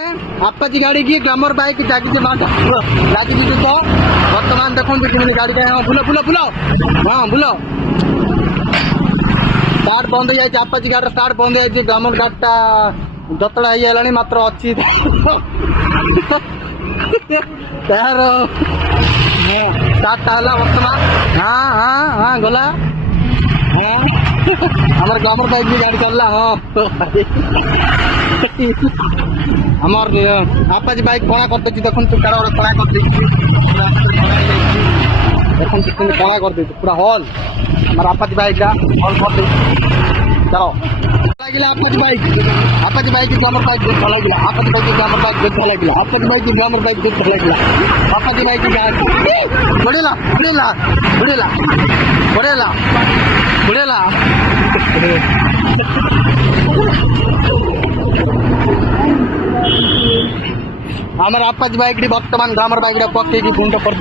Apache गाड़ी की glamour bike जागी तो बर्तमान देखो गाड़ी का हाँ बुलो बुलो बुलो हाँ बुलो स्टार्ट बंद हो जाए आपाची गाड़ी स्टार्ट बंद हो जाए ग्लैमर गाड़ीटा जतड़ा हो मात्र अच्छी तार स्टार्ट बर्तमान हाँ हाँ हाँ गला हाँ हमार ग्लैमर बाइक भी गाड़ी चलला हाँ हमार आपाची बाइक कणा कर देछि देखो कड़ा कणा कर देछि देखो कणा कर देछि पूरा हॉल हमार आपाची बाइक का हॉल कर देछि चलो लागिला आपाची बाइक ग्लैमर बाइक बहुत भल लागिला आपाची बाइक ग्लैमर बाइक बहुत भल लागिला आपाची बाइक ग्लैमर बाइक बहुत भल लागिला आपाची बाइक बढ़ेला बढ़ेला बढ़ेला बढ़ेला बढ़ेला हमारे आपाची बाइक बर्तमान ग्लैमर बाइक पकई गुंड कर